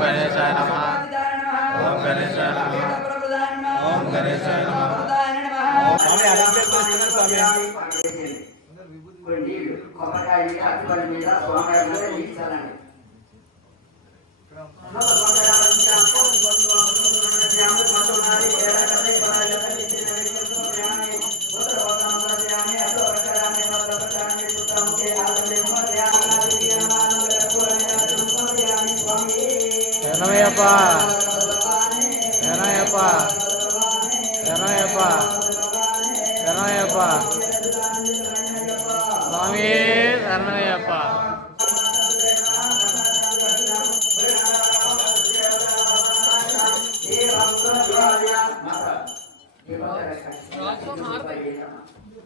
गणेशाय नमः ओम गणेशाय नमः ओम गणेशाय नमः स्वामी आरोग्य स्वामी కొబ్బరికాయ మీద అట్టుబడి మీద స్వామివారి మీద తీర్చాలండి. శరణయ్యప్ప శరణయ్యప్ప శరణయ్యప్ప శరణయ్యప్ప స్వామి శరణయ్యప్ప.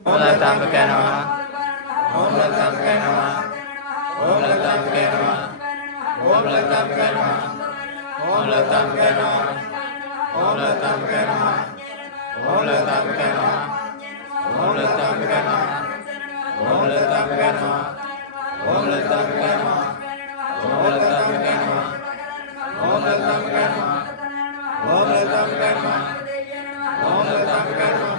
ఓం లతాంబికాయ నమః ఓం లతాంబికాయ నమః ఓం లతాంబికాయ నమః ఓం లతాంబికాయ నమః ఓం లతాంబికాయ నమః ఓం లతాంబికాయ నమః ఓం లతాంబికాయ నమః ఓం లతాంబికాయ నమః ఓం లతాంబికాయ నమః ఓం లతాంబికాయ నమః ఓం లతాంబికాయ నమః ఓం లతాంబికాయ నమః ఓం లతాంబికాయ నమః ఓం లతాంబికాయ నమః.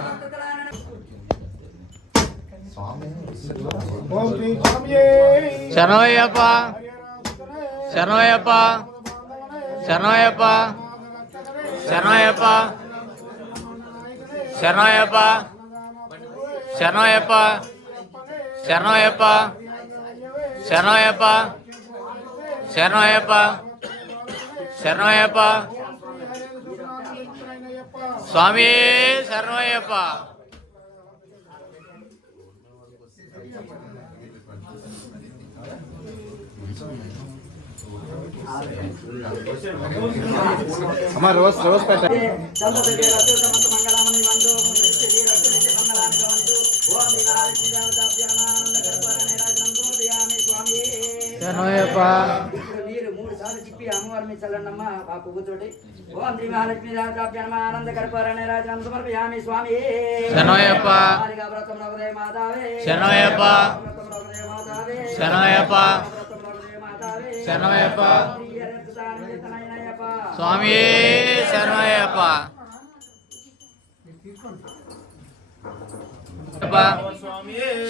శరణయ్యప్ప శరణయ్యప్ప శరణయ్యప్ప శరణయ్యప్ప శరణయ్యప్ప శరణయ్యప్ప శరణయ్యప్ప శరణయ్యప్ప శరణయ్యప్ప శరణయ్యప్ప స్వామి శరణయ్యప్ప. అమ్మ రోజ్ రోజ్ పెట్టండి. నీరు 3 సార్లు చెప్పి అమ్మవారి మీద చల్లన్నమ్మ ఆ పువ్వుతోటి. ఓం శ్రీ మహాలక్ష్మి దేవతాభ్యో నమః ఆనంద కర్పూరాణి రాజనం సమర్పయామి స్వామి శరణయ్యప్ప శరణయ్యప్ప శరణయ్యప్ప శరణయ్యప్ప స్వామి శరణయ్యప్ప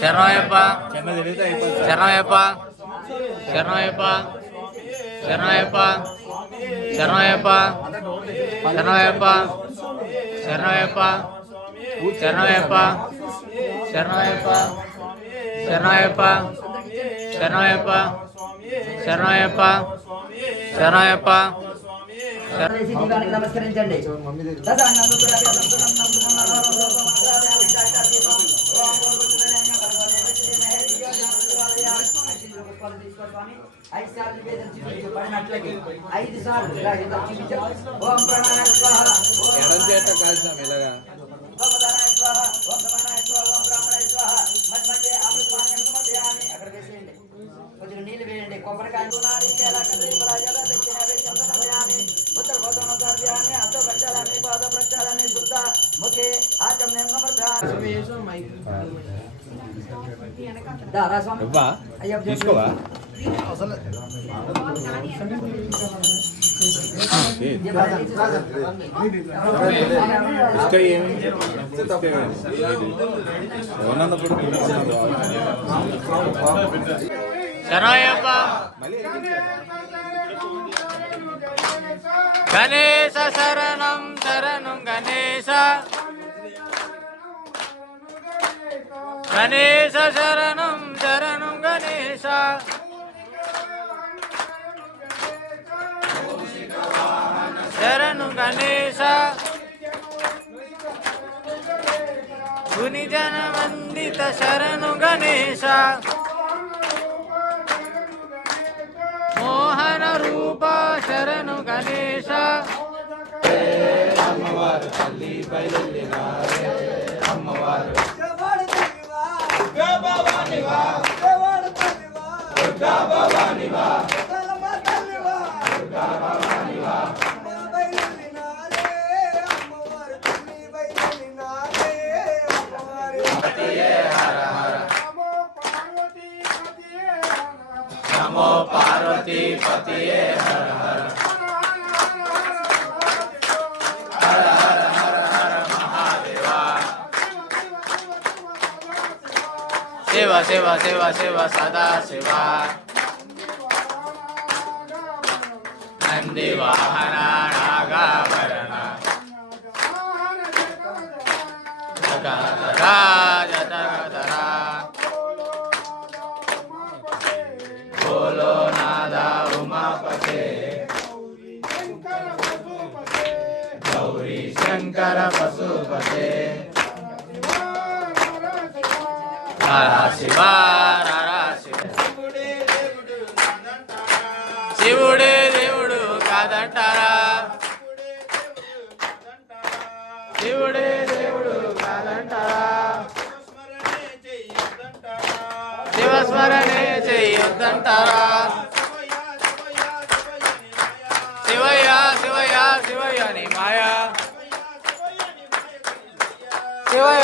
శరణయ్యప్ప శరణయ్యప్ప శరణయ్యప్ప శరణయ్యప్ప శరణయ్యప్ప శరణయ్యప్ప శరణయ్యప్ప శరణయ్యప్ప శరణయ్యప్ప శరణయ్యప్ప శరణయ్యప్ప శరణయ్యప్ప శరణయ్యప్ప. నమస్కరించండి. ఐదు సార్లు ఓం ప్రాణాయ స్వాహ ఎడం చేత కాల్చాం ఇలాగా కొంచెం నీళ్ళు వేయండి. కొబ్బరికాయ ఉత్తర భోజనోదార్యాన్ని అర్థ ప్రచారాన్ని పాద ప్రచారాన్ని శుద్ధ ముఖే ఆచమ్యం తీసుకోవా శరణయ్యప్ప గణేశ శరణం శరణం గణేశ గణేశ శరణం శరణం గణేశ శరణు గణేశ గుణిజన వందిత శరణు గణేశ మోహన రూప శరణు గణేశ అమ్మవారు తల్లి బయలుదేరారే అమ్మవారు భవానివా భవానివా నమో పార్వతీ పతియే హర హర శివ శివ శివ సదా శివ నంది వాహన నాగాభరణ జటధరా బోలో నాదా ఉమాపతే గౌరీ శంకర పశుపతే రారా శివ రారా శివ శివుడే దేవుడు కాదంటారా శివుడే దేవుడు కాదంటారా శివస్మరణే చెయ్యొద్దంటారా శివయ్య శివయ్య శివయ్య నీ మాయా శివయ్య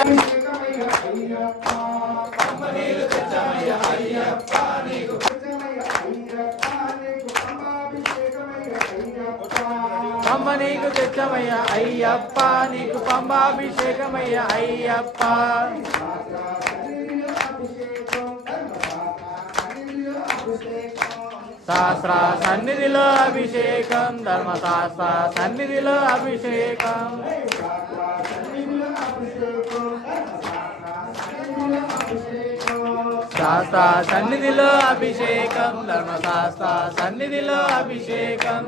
పంబ నీకు తెచ్చమయ్య అయ్యప్ప నీకు పంబాభిషేకమయ్య అయ్యప్ప శాస్త్ర సన్నిధిలో అభిషేకం ధర్మశాస్త్ర సన్నిధిలో అభిషేకం శాస్త్ర సన్నిధిలో అభిషేకం ధర్మశాస్త్ర సన్నిధిలో అభిషేకం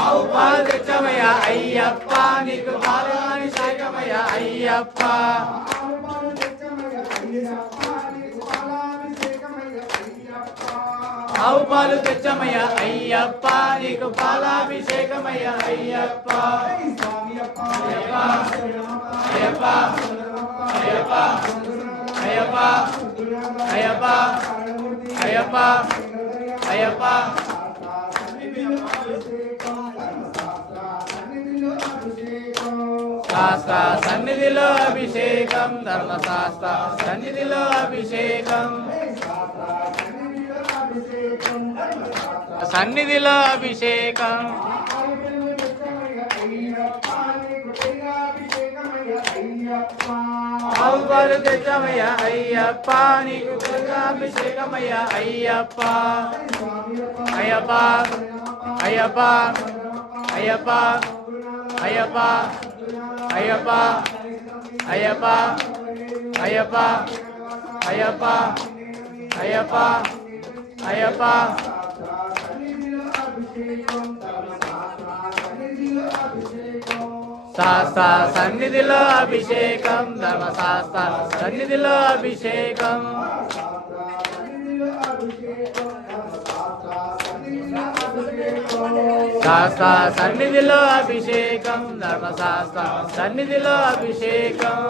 ఆవు పాలు తెచ్చమయ్య అయ్యప్ప నీకు పాలాభిషేకమయ్య అయ్యప్ప ఆవు పాలు తెచ్చమయ్య అయ్యప్ప నీకు పాలాభిషేకమయ్య అయ్యప్ప అయ్యప్ప అయ్యప్ప అయ్యప్ప అయ్యప్ప అయ్యప్ప అయ్యప్ప అయ్యప్ప శాస్త్ర సన్నిధిలో అభిషేకం ధర్మశాస్త్ర సన్నిధిలో అభిషేకం సన్నిధిలో అభిషేకం ఆవు పాలు తెచ్చమయ్య అయ్యప్ప నీకు అభిషేకమయ్య అయ్యప్ప అయ్యప్ప అయ్యప్ప అయ్యప్ప అయ్యప్ప అయ్యప్ప అయ్యప్ప అయ్యప్ప అయ్యప్ప అయ్యప్ప అయ్యప్ప శాస్త్ర సన్నిధిలో అభిషేకం ధర్మశాస్త్ర సన్నిధిలో అభిషేకం శాస్త్ర సన్నిధిలో అభిషేకం ధర్మశాస్త్ర సన్నిధిలో అభిషేకం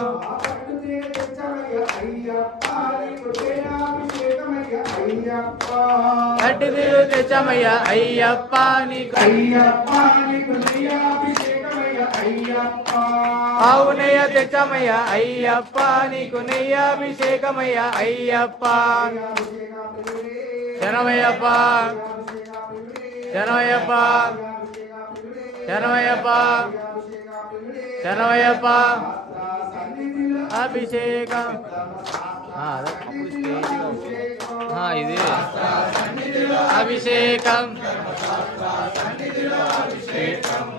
కట్టిదిలు తెచ్చమయ్య అయ్యప్ప నీకు ఆవు నెయ్య తెచ్చమయ్య అయ్యప్ప నీకు నెయ్యాభిషేకమయ్య అయ్యప్ప శరణమయ్యప్ప శరణమయ్యప్ప శరణమయ్యప్ప శరణమయ్యప్ప అభిషేకం ఇది అభిషేకం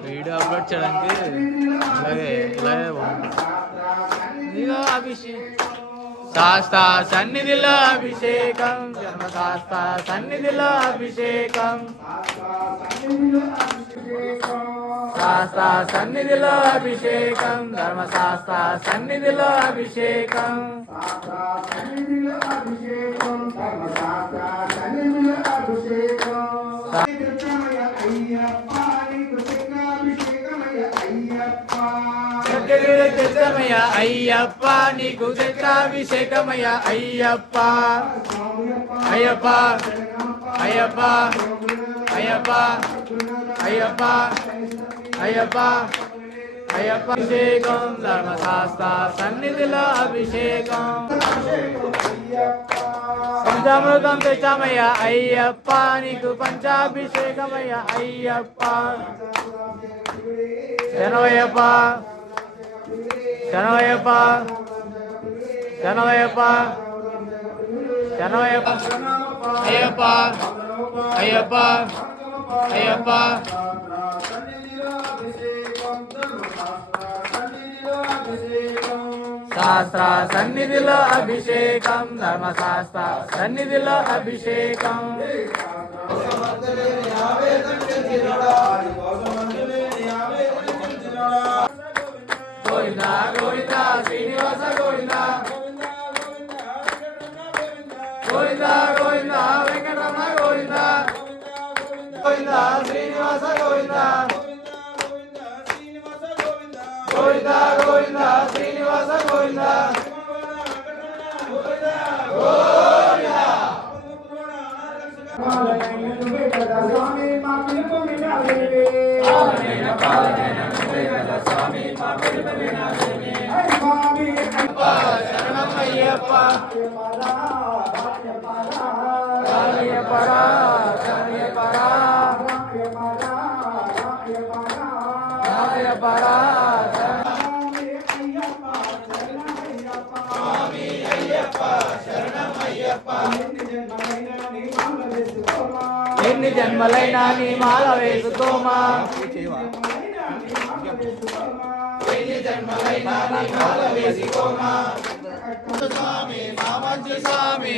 వీడియో అప్లోడ్ చేయడానికి ఇలాగే ఇలాగే అభిషేకం శాస్త్ర సన్నిధిలో అభిషేకం జన్మశాస్త్ర సన్నిధిలో అభిషేకం శాస్త్ర సన్నిధిలో అభిషేకం ధర్మశాస్త్ర సన్నిధిలో అభిషేకం తెచ్చమయ్య అయ్యప్ప నీకు తెచ్చాభిషేకమయ్య అయ్యప్ప అయ్యప్ప అయ్యప్ప అయ్యప్ప అయ్యప్ప అయ్యప్ప అయ్యప్ప అభిషేకం ధర్మశాస్త్ర సన్నిధిలో అభిషేకం పంచామృతం తెచ్చామయ్య అయ్యప్ప నీకు పంచాభిషేకమయ్య అయ్యప్ప శరణమయ్యప్ప శరణమయ్యప్ప శరణమయ్యప్ప శరణమయ్యప్ప అయ్యప్ప అయ్యప్ప అయ్యప్ప శాస్త్ర సన్నిధిలో అభిషేకం ధర్మశాస్త్ర సన్నిధిలో అభిషేకం గోవింద గోవింద శ్రీనివాస గోవింద గోవింద గోవింద వెంకటరమణ గోవింద గోవింద శ్రీనివాస గోవింద గోవింద గోవింద శ్రీనివాస గోవింద శరణమయ్యప్ప శరణయ్యప్పరా శరణయ్యప్పరా శరణయ్యప్పరా ఎన్ని జన్మలైనా నీ మాల వేసుకోమా ఎన్ని జన్మలైనా నీ మాల వేసుకోమా స్వామి మా మంచి స్వామి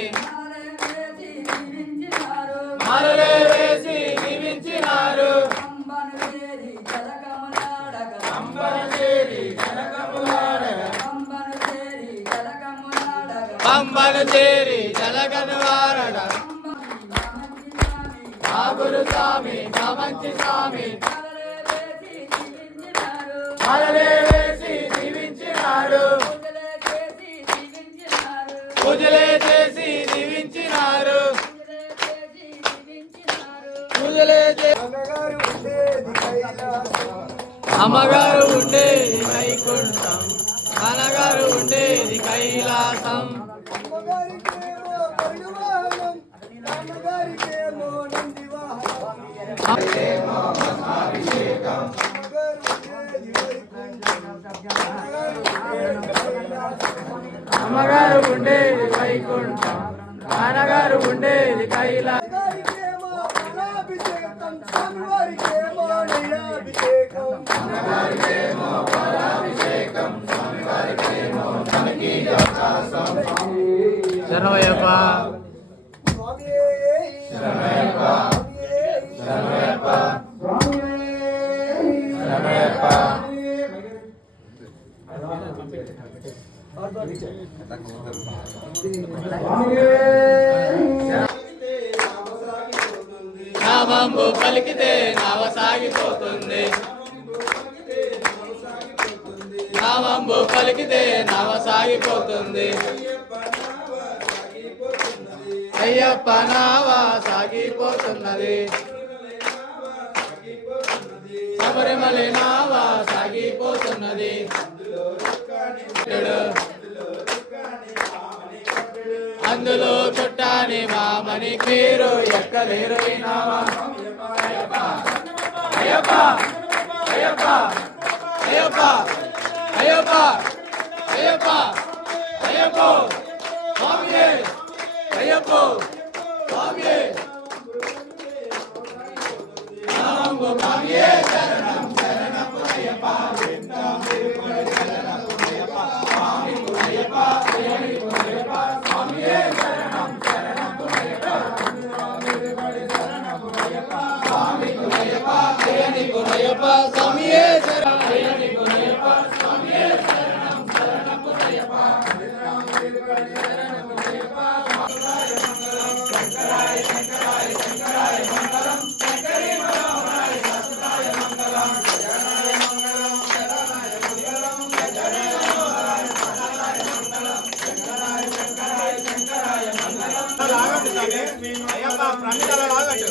మాలలే వేసి దీవించినారు పంబను చేరి జలగను వారడ మా గురు స్వామి మా మంచి స్వామి మాలలే వేసి దీవించినారు పూజలే చేసి దీవించినారు పూజలే అమ్మగారు ఉండేది వైకుంఠం నాన్నగారు ఉండేది కైలాసం అమ్మగారు ఉండేది వైకుంఠం నాన్నగారు ఉండేది కైలాసం శరణమయ్యప్ప శరణమయ్యప్ప శరణమయ్యప్ప శరణమయ్యప్ప నామంబు పలికితే నావ సాగిపోతుంది నామంబు పలికితే నావ సాగిపోతుంది అయ్యప్ప నావ సాగిపోతున్నది శబరిమల నావ సాగిపోతున్నది అందులో చుట్టాని మామని మీరు ఎక్కలేరు ఈ నావ అయ్యప్ప అయ్యప్ప అయ్యప్ప అయ్యప్ప అయ్యప్ప అయ్యప్ప అయ్యప్ప స్వామియే అయ్యప్ప స్వామియే స్వామియే శరణం శరణం అయ్యప్ప శరణం అయ్యప్ప అయ్యప్ప స్వామియే శరణం శరణం అయ్యప్ప అయ్యప్ప అయ్యప్ప స్వామియే శరణం అయ్యప్ప స్వామియే శరణం శరణం అయ్యప్ప శంకరాయ శంకరాయ శంకరాయ మంగళం శంకరీ మనోహరాయ శాశ్వతాయ మంగళం శరణాయ మంగళం శరణాయ మంగళం శంకరీ మనోహరాయ శాశ్వతాయ మంగళం శంకరాయ శంకరాయ శంకరాయ మంగళం అయ్యప్ప ప్రాణికాల లాగండి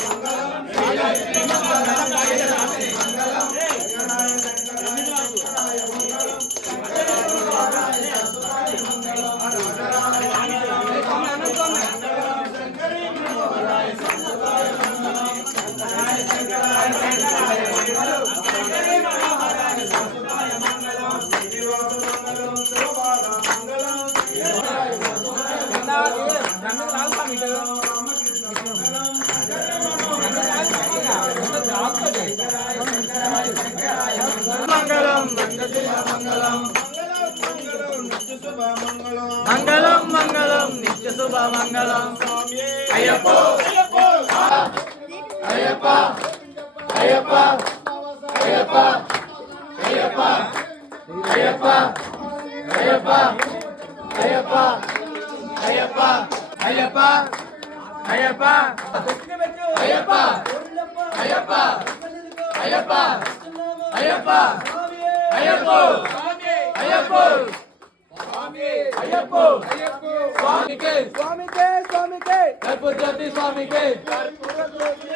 మంగళం మంగళం మంగళం నిత్య శుభ మంగళం అయ్యప్ప అయ్యప్ప అయ్యప్ప అయ్యప్ప అయ్యప్ప అయ్యప్ప అయ్యప్ప అయ్యప్ప అయ్యప్ప అయ్యప్ప అయ్యప్ప అయ్యప్ప అయ్యప్ప అయ్యప్ప అయ్యప్ప అయ్యప్ప అయ్యప్ప అయ్యప్ప స్వామికే స్వామికే స్వామికే కర్పూర జ్యోతి స్వామికే కర్పూర జ్యోతి